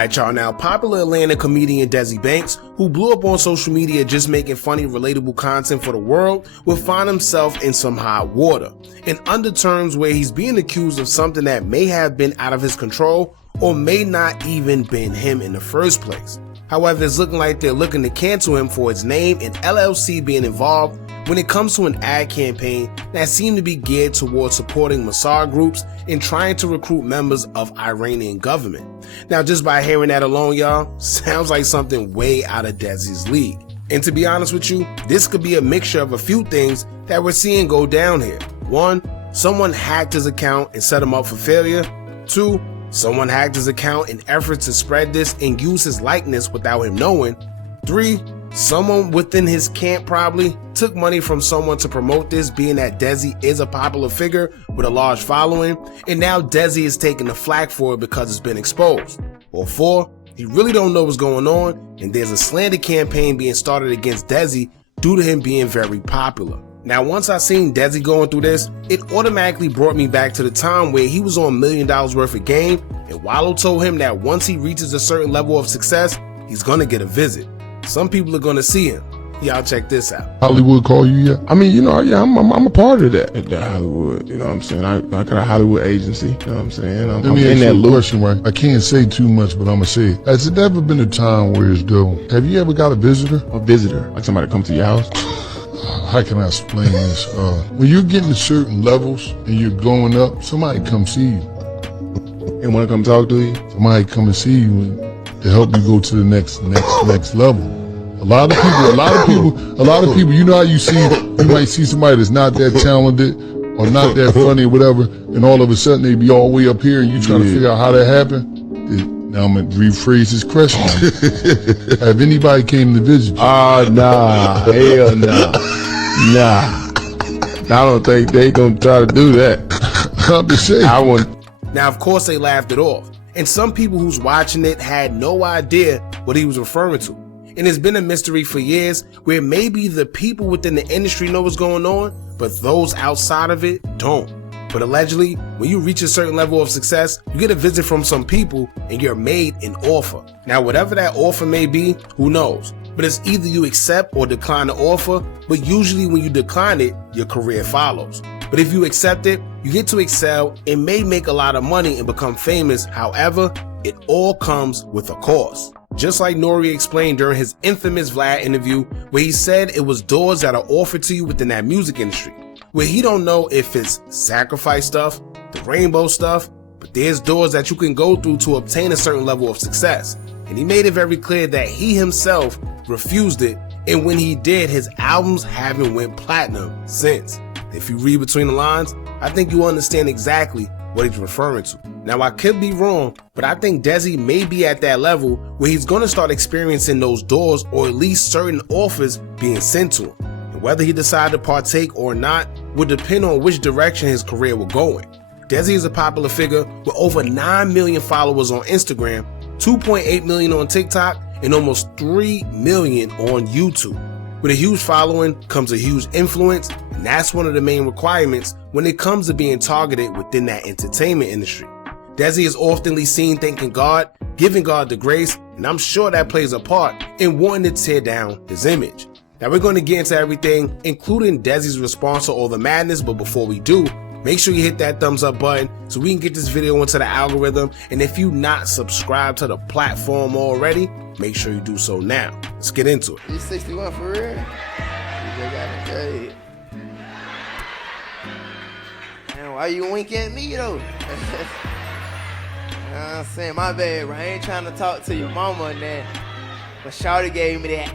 Alright y'all, now popular Atlanta comedian Desi Banks, who blew up on social media just making funny, relatable content for the world, will find himself in some hot water, in underterms where he's being accused of something that may have been out of his control or may not even been him in the first place. However, it's looking like they're looking to cancel him for his name and LLC being involved when it comes to an ad campaign that seemed to be geared towards supporting Mossad groups and trying to recruit members of Iranian government. Now, just by hearing that alone, y'all, sounds like something way out of Desi's league. And to be honest with you, this could be a mixture of a few things that we're seeing go down here. 1, someone hacked his account and set him up for failure. 2, someone hacked his account in efforts to spread this and use his likeness without him knowing. 3, someone within his camp probably took money from someone to promote this, being that Desi is a popular figure with a large following, and now Desi is taking the flack for it because it's been exposed. Or 4, he really don't know what's going on, and there's a slander campaign being started against Desi due to him being very popular. Now, once I seen Desi going through this, it automatically brought me back to the time where he was on $1 million worth of game, and Wallow told him that once he reaches a certain level of success, he's gonna get a visit. Some people are gonna see him. Y'all check this out. Hollywood call you yet? I mean, yeah, I'm a part of that. The Hollywood, you know what I'm saying? I got a Hollywood agency, you know what I'm saying? I'm in that question, right? I can't say too much, but I'ma say it. Has it ever been a time where it's though? Have you ever got a visitor? A visitor? Like somebody come to your house? How can I explain this? When you're getting to certain levels and you're going up, somebody come see you. And wanna come talk to you? Somebody come and see you to help you go to the next level. A lot of people, you know how you might see somebody that's not that talented or not that funny or whatever, and all of a sudden they be all the way up here and you trying to figure out how that happened. Now I'm gonna rephrase this question. Have anybody came to visit you? Nah, hell nah. Nah. I don't think they gonna try to do that. I'm just saying. Now, of course, they laughed it off, and some people who's watching it had no idea what he was referring to. And it's been a mystery for years where maybe the people within the industry know what's going on, but those outside of it don't. But allegedly, when you reach a certain level of success, you get a visit from some people and you're made an offer. Now, whatever that offer may be, who knows? But it's either you accept or decline the offer, but usually when you decline it, your career follows. But if you accept it, you get to excel and may make a lot of money and become famous. However, it all comes with a cost. Just like Nori explained during his infamous Vlad interview, where he said it was doors that are offered to you within that music industry, where he don't know if it's sacrifice stuff, the rainbow stuff, but there's doors that you can go through to obtain a certain level of success. And he made it very clear that he himself refused it, and when he did, his albums haven't went platinum since. If you read between the lines, I think you understand exactly what he's referring to. Now, I could be wrong, but I think Desi may be at that level where he's going to start experiencing those doors, or at least certain offers being sent to him. And whether he decides to partake or not would depend on which direction his career will go in. Desi is a popular figure with over 9 million followers on Instagram, 2.8 million on TikTok, and almost 3 million on YouTube. With a huge following comes a huge influence, and that's one of the main requirements when it comes to being targeted within that entertainment industry. Desi is oftenly seen thanking God, giving God the grace, and I'm sure that plays a part in wanting to tear down his image. Now, we're going to get into everything, including Desi's response to all the madness, but before we do, make sure you hit that thumbs up button so we can get this video into the algorithm, and if you're not subscribed to the platform already, make sure you do so now. Let's get into it. You 61 for real? You just got it great. Man, why you wink at me though? I'm saying, my bad, bro. I ain't trying to talk to your mama and that, but Shawty gave me that.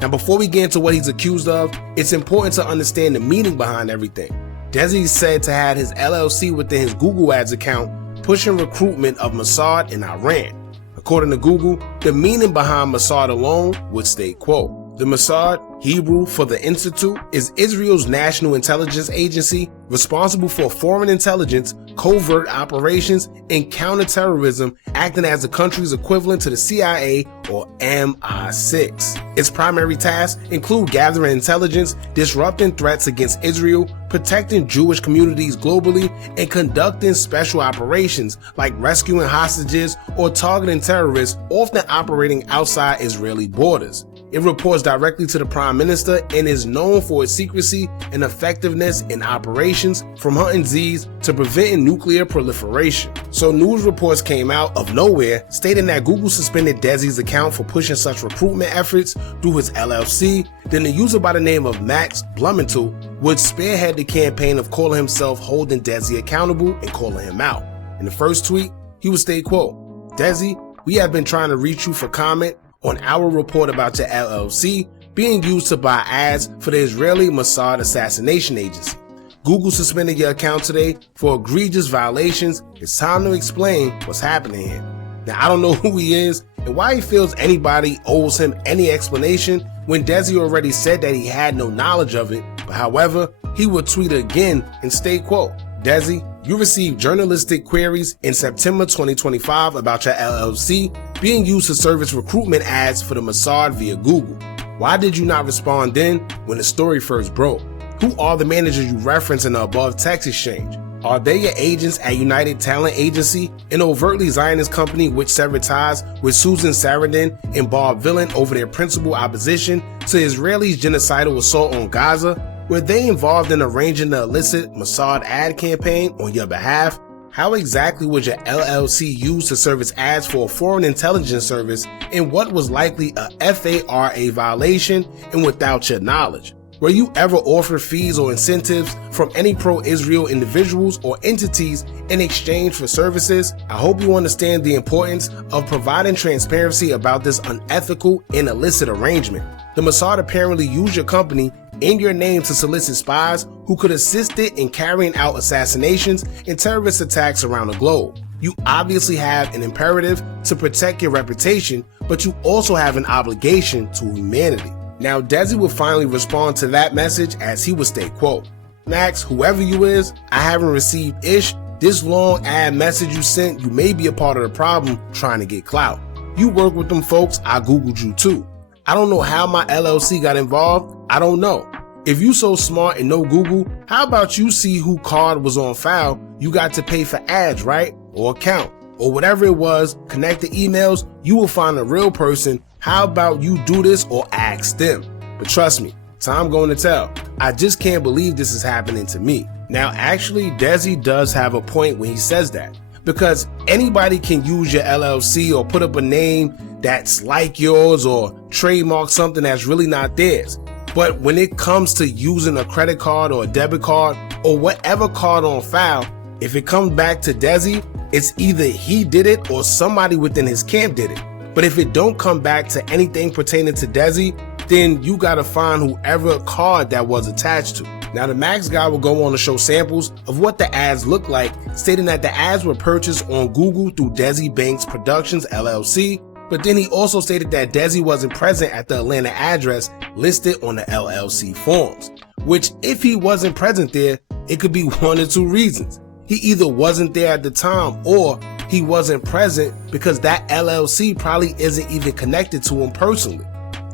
Now, before we get into what he's accused of, it's important to understand the meaning behind everything. Desi is said to have his LLC within his Google Ads account pushing recruitment of Mossad in Iran. According to Google, the meaning behind Mossad alone would state, quote, "The Mossad Hebrew for the Institute, is Israel's national intelligence agency responsible for foreign intelligence, covert operations, and counterterrorism, acting as the country's equivalent to the CIA or MI6. Its primary tasks include gathering intelligence, disrupting threats against Israel, protecting Jewish communities globally, and conducting special operations like rescuing hostages or targeting terrorists, often operating outside Israeli borders. It reports directly to the Prime Minister and is known for its secrecy and effectiveness in operations, from hunting Z's to preventing nuclear proliferation. So news reports came out of nowhere stating that Google suspended Desi's account for pushing such recruitment efforts through his LLC. Then a user by the name of Max Blumenthal would spearhead the campaign of calling himself holding Desi accountable and calling him out. In the first tweet, he would state, quote, "Desi, we have been trying to reach you for comment on our report about your LLC being used to buy ads for the Israeli Mossad assassination agency. Google suspended your account today for egregious violations. It's time to explain what's happening here." Now, I don't know who he is and why he feels anybody owes him any explanation when Desi already said that he had no knowledge of it. But however, he would tweet again and state, quote, "Desi, you received journalistic queries in September 2025 about your LLC being used to service recruitment ads for the Mossad via Google. Why did you not respond then when the story first broke? Who are the managers you reference in the above text exchange? Are they your agents at United Talent Agency, an overtly Zionist company which severed ties with Susan Sarandon and Bob Villain over their principal opposition to Israelis' genocidal assault on Gaza? Were they involved in arranging the illicit Mossad ad campaign on your behalf? How exactly was your LLC used to service ads for a foreign intelligence service in what was likely a FARA violation and without your knowledge? Were you ever offered fees or incentives from any pro-Israel individuals or entities in exchange for services? I hope you understand the importance of providing transparency about this unethical and illicit arrangement. The Mossad apparently used your company in your name to solicit spies who could assist it in carrying out assassinations and terrorist attacks around the globe. You obviously have an imperative to protect your reputation, but you also have an obligation to humanity." Now, Desi would finally respond to that message as he would state, quote, "Max, whoever you is, I haven't received ish. This long ad message you sent, you may be a part of the problem trying to get clout. You work with them folks, I Googled you too. I don't know how my LLC got involved. I don't know. If you so smart and know Google, how about you see who card was on file you got to pay for ads, right? Or account, or whatever it was, connect the emails, you will find a real person. How about you do this or ask them? But trust me, time going to tell. I just can't believe this is happening to me." Now, actually, Desi does have a point when he says that, because anybody can use your LLC or put up a name that's like yours or trademark something that's really not theirs. But when it comes to using a credit card or a debit card or whatever card on file, if it comes back to Desi, it's either he did it or somebody within his camp did it. But if it don't come back to anything pertaining to Desi, then you gotta find whoever card that was attached to. Now, the Max guy will go on to show samples of what the ads look like, stating that the ads were purchased on Google through Desi Banks Productions LLC, but then he also stated that Desi wasn't present at the Atlanta address listed on the LLC forms, which if he wasn't present there, it could be one or two reasons. He either wasn't there at the time or he wasn't present because that LLC probably isn't even connected to him personally.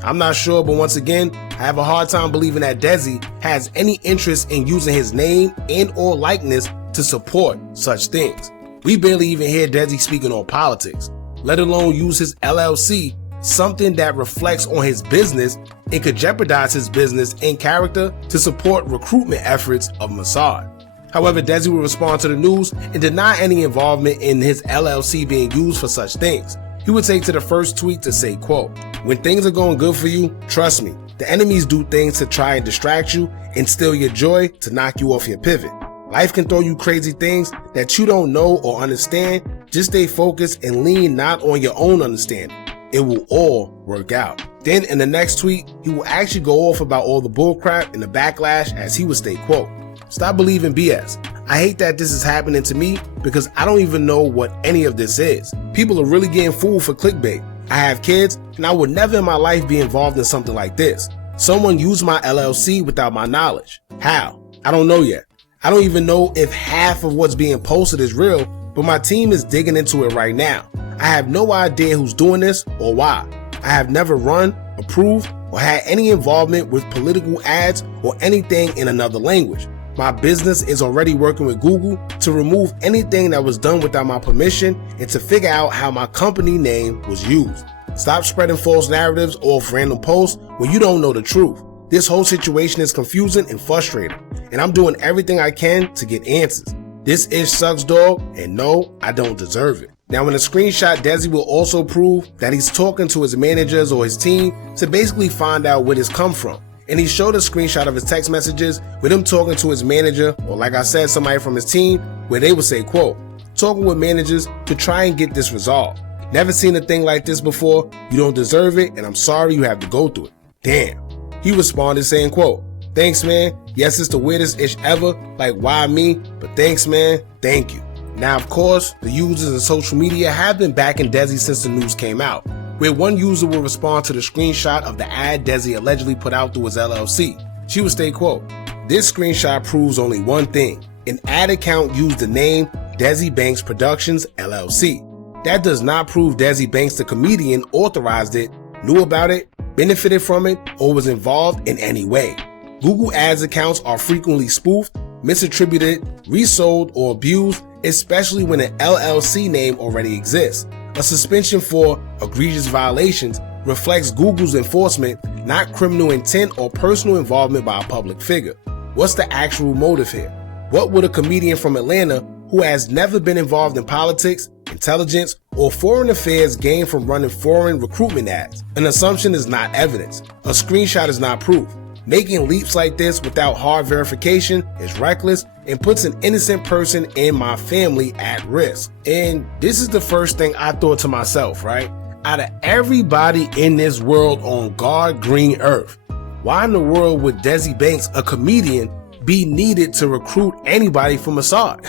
I'm not sure, but once again, I have a hard time believing that Desi has any interest in using his name and or likeness to support such things. We barely even hear Desi speaking on politics, let alone use his LLC, something that reflects on his business and could jeopardize his business and character to support recruitment efforts of Mossad. However, Desi will respond to the news and deny any involvement in his LLC being used for such things. He would take to the first tweet to say, quote, "When things are going good for you, trust me, the enemies do things to try and distract you and steal your joy to knock you off your pivot. Life can throw you crazy things that you don't know or understand. Just stay focused and lean not on your own understanding. It will all work out." Then in the next tweet, he will actually go off about all the bullcrap and the backlash as he would state, quote, "Stop believing BS. I hate that this is happening to me because I don't even know what any of this is. People are really getting fooled for clickbait. I have kids and I would never in my life be involved in something like this. Someone used my LLC without my knowledge. How? I don't know yet. I don't even know if half of what's being posted is real, but my team is digging into it right now. I have no idea who's doing this or why. I have never run, approved, or had any involvement with political ads or anything in another language. My business is already working with Google to remove anything that was done without my permission and to figure out how my company name was used. Stop spreading false narratives off random posts when you don't know the truth. This whole situation is confusing and frustrating, and I'm doing everything I can to get answers. This ish sucks, dog, and no, I don't deserve it. Now, in a screenshot, Desi will also prove that he's talking to his managers or his team to basically find out where this come from. And he showed a screenshot of his text messages with him talking to his manager, or like I said, somebody from his team, where they would say, quote, talking with managers to try and get this resolved. Never seen a thing like this before. You don't deserve it, and I'm sorry you have to go through it. Damn. He responded saying, quote, thanks, man. Yes, it's the weirdest ish ever. Like, why me? But thanks, man. Thank you. Now, of course, the users of social media have been backing Desi since the news came out, where one user will respond to the screenshot of the ad Desi allegedly put out through his LLC. She would state, quote, this screenshot proves only one thing. An ad account used the name Desi Banks Productions, LLC. That does not prove Desi Banks, the comedian, authorized it, knew about it, benefited from it, or was involved in any way. Google Ads accounts are frequently spoofed, misattributed, resold, or abused, especially when an LLC name already exists. A suspension for egregious violations reflects Google's enforcement, not criminal intent or personal involvement by a public figure. What's the actual motive here? What would a comedian from Atlanta who has never been involved in politics, intelligence, or foreign affairs gain from running foreign recruitment ads? An assumption is not evidence. A screenshot is not proof. Making leaps like this without hard verification is reckless and puts an innocent person and my family at risk. And this is the first thing I thought to myself, right? Out of everybody in this world on God green earth, why in the world would Desi Banks, a comedian, be needed to recruit anybody for Mossad?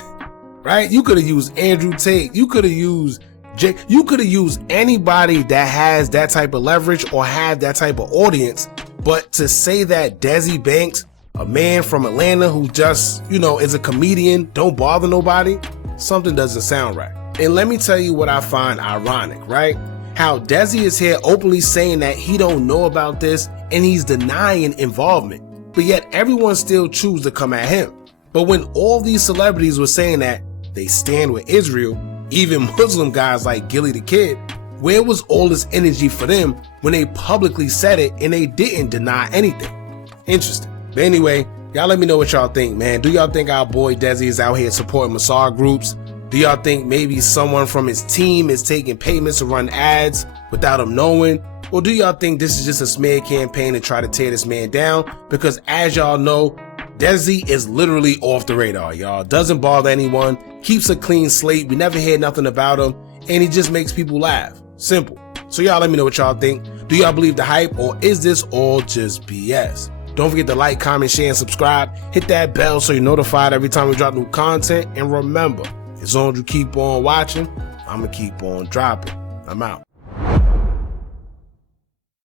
Right? You could have used Andrew Tate. You could have used Jay. You could have used anybody that has that type of leverage or have that type of audience. But to say that Desi Banks, a man from Atlanta who just, is a comedian, don't bother nobody, something doesn't sound right. And let me tell you what I find ironic, right? How Desi is here openly saying that he don't know about this and he's denying involvement, but yet everyone still chooses to come at him. But when all these celebrities were saying that they stand with Israel, even Muslim guys like Gilly the Kid, where was all this energy for them when they publicly said it and they didn't deny anything? Interesting. But anyway, y'all let me know what y'all think, man. Do y'all think our boy Desi is out here supporting Mossad groups? Do y'all think maybe someone from his team is taking payments to run ads without him knowing? Or do y'all think this is just a smear campaign to try to tear this man down? Because as y'all know, Desi is literally off the radar, y'all. Doesn't bother anyone, keeps a clean slate. We never hear nothing about him, and he just makes people laugh. Simple. So y'all let me know what y'all think. Do y'all believe the hype, or is this all just BS? Don't forget to like, comment, share, and subscribe. Hit that bell so you're notified every time we drop new content. And remember, as long as you keep on watching, I'm going to keep on dropping. I'm out.